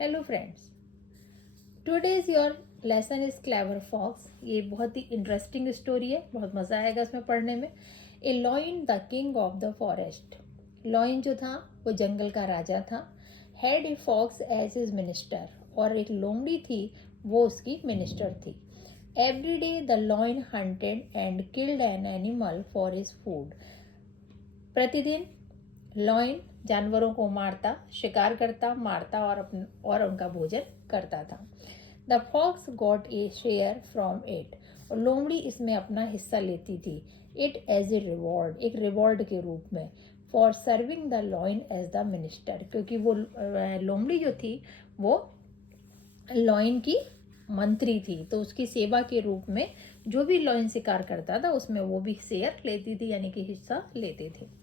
Hello friends, today's your lesson is clever fox. ये बहुत ही interesting story है, बहुत मज़ा आएगा इसमें पढ़ने में। A lion the king of the forest. Lion जो था वो जंगल का राजा था। Had a fox as his minister, और एक लोमड़ी थी वो उसकी मिनिस्टर थी। Every day the lion hunted and killed an animal for his food. प्रतिदिन लॉइन जानवरों को मारता, शिकार करता, मारता और उनका भोजन करता था। The fox got a share from it, और लोमड़ी इसमें अपना हिस्सा लेती थी। इट एज ए रिवॉर्ड, एक रिवॉर्ड के रूप में। For serving the lion as the minister, क्योंकि वो लोमड़ी जो थी वो लॉइन की मंत्री थी, तो उसकी सेवा के रूप में जो भी लॉइन शिकार करता था उसमें वो भी शेयर लेती थी, यानी कि हिस्सा लेते थे।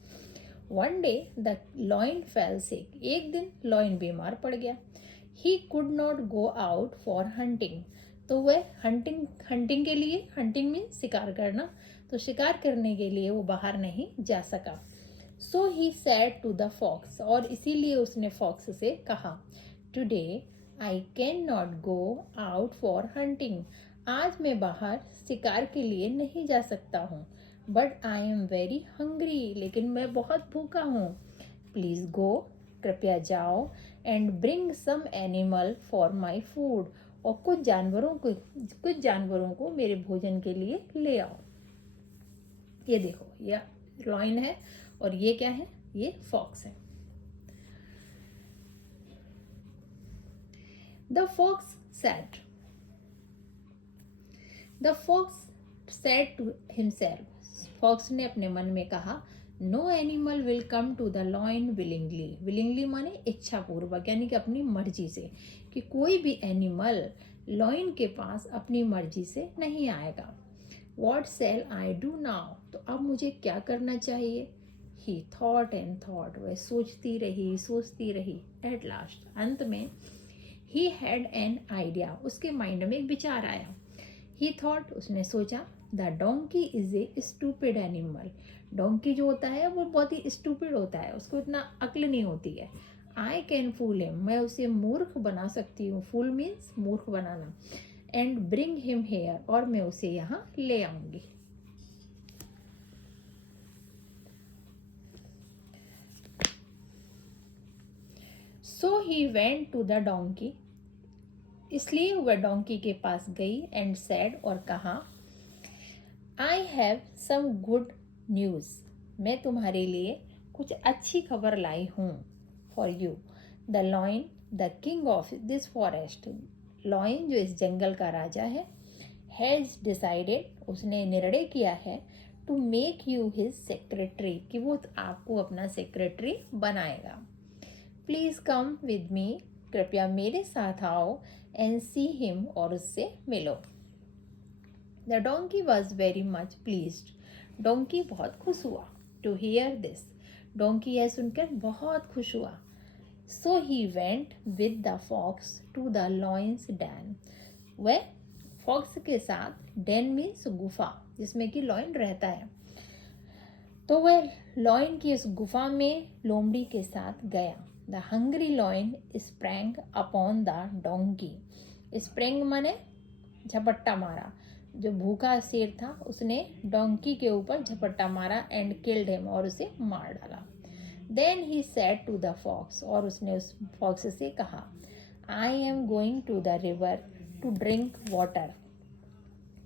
One day the lion fell sick, एक दिन लॉइन बीमार पड़ गया। He could not go out for hunting, तो वह हंटिंग के लिए, हंटिंग में शिकार करना, तो शिकार करने के लिए वो बाहर नहीं जा सका। सो ही सैड टू द फॉक्स, और इसीलिए उसने फॉक्स से कहा, today I can not go out for hunting, आज मैं बाहर शिकार के लिए नहीं जा सकता हूँ। But I am very hungry, लेकिन मैं बहुत भूखा हूँ। प्लीज़ गो, कृपया जाओ, and bring some animal for my food, और कुछ जानवरों को मेरे भोजन के लिए ले आओ। ये देखो, ये लॉइन है और ये क्या है, ये फॉक्स है। The fox said, the fox said to himself, fox ने अपने मन में कहा, no animal will come to the lion willingly. Willingly माने इच्छा पूर्वक, यानी कि अपनी मर्जी से, कि कोई भी एनिमल लॉइन के पास अपनी मर्जी से नहीं आएगा। What shall I do now, तो अब मुझे क्या करना चाहिए। ही थॉट एंड थॉट, वह सोचती रही। एट लास्ट, अंत में, ही हैड एन आइडिया, उसके माइंड में एक विचार आया। ही थॉट, उसने सोचा, the donkey is a stupid animal. Donkey जो होता है वो बहुत ही स्टूपिड होता है, उसको इतना अक्ल नहीं होती है। आई कैन फूल हिम, मैं उसे मूर्ख बना सकती हूँ। फूल मीन्स मूर्ख बनाना। एंड ब्रिंग हिम हेयर, और मैं उसे यहाँ ले आऊंगी। So he went to the donkey, इसलिए वह डोंकी के पास गई। एंड सैड, और कहा, I have some good news, मैं तुम्हारे लिए कुछ अच्छी खबर लाई हूँ। For you, the lion the king of this forest, lion जो इस जंगल का राजा है, हैज़ डिसाइडेड, उसने निर्णय किया है, to make you his secretary, कि वो आपको अपना सेक्रेटरी बनाएगा। प्लीज़ कम विद मी, कृपया मेरे साथ आओ। एंड सी हिम, और उससे मिलो। The donkey was very much pleased, donkey बहुत खुश हुआ। टू हियर दिस, डोंकी यह सुनकर बहुत खुश हुआ। So he went with the fox to the lion's den, वह फॉक्स के साथ, डैन मीन्स गुफा, जिसमें कि लॉइन रहता है, तो वह लॉइन की उस गुफा में लोमड़ी के साथ गया। The hungry lion sprang upon the donkey, sprang माने झपट्टा मारा, जो भूखा शेर था उसने डोंकी के ऊपर झपट्टा मारा। एंड किल्ड हिम, और उसे मार डाला। Then he said to the fox, और उसने उस फॉक्स से कहा, I am going to the river to drink water,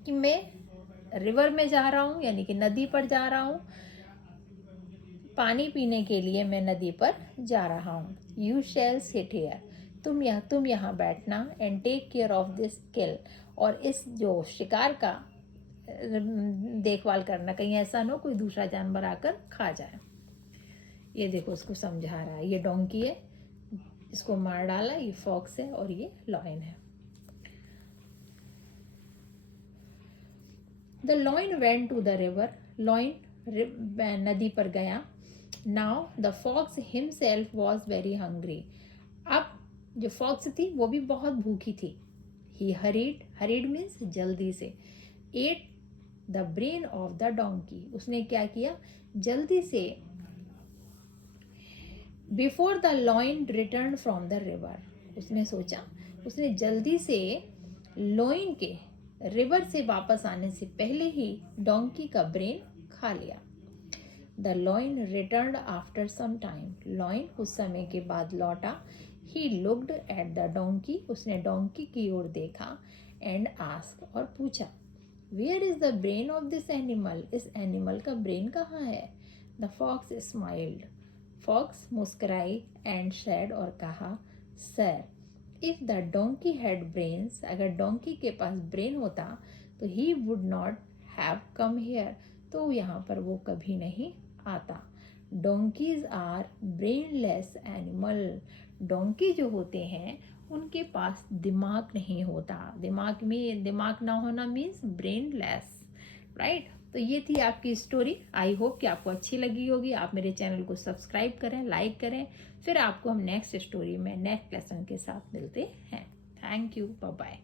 कि मैं रिवर में जा रहा हूँ, यानी कि नदी पर जा रहा हूँ, पानी पीने के लिए मैं नदी पर जा रहा हूँ। यू शैल सिट हियर, तुम यहाँ बैठना। And take care of this kill, और इस जो शिकार का देखभाल करना, कहीं ऐसा ना हो कोई दूसरा जानवर आकर खा जाए। ये देखो, उसको समझा रहा है। ये डोंकी है, इसको मार डाला, ये फॉक्स है, और ये लॉइन है। The lion went to the river, lion नदी पर गया। Now the fox himself was very hungry, अब जो फॉक्स थी वो भी बहुत भूखी थी। ही हरीड मीन्स जल्दी से। Ate the brain of the donkey, उसने क्या किया, जल्दी से। Before the lion return from the river, उसने सोचा, उसने जल्दी से लोइन के रिवर से वापस आने से पहले ही डोंकी का ब्रेन खा लिया। The lion return after some time, lion कुछ समय के बाद लौटा। He looked at the donkey, उसने डोंकी की ओर देखा। एंड आस्क, और पूछा, where is the brain of this animal, इस एनिमल का ब्रेन कहाँ है। द फॉक्स स्माइल्ड, फॉक्स मुस्कराई एंड सेड, और कहा, sir, if the donkey had brains, अगर डोंकी के पास ब्रेन होता तो he would not have come here, तो यहाँ पर वो कभी नहीं आता। Donkeys are brainless animal, donkey जो होते हैं उनके पास दिमाग नहीं होता। दिमाग ना होना मीन्स ब्रेनलेस, राइट। तो ये थी आपकी स्टोरी। आई होप कि आपको अच्छी लगी होगी। आप मेरे चैनल को सब्सक्राइब करें, लाइक करें। फिर आपको हम नेक्स्ट स्टोरी में नेक्स्ट लेसन के साथ मिलते हैं। Thank you, bye bye.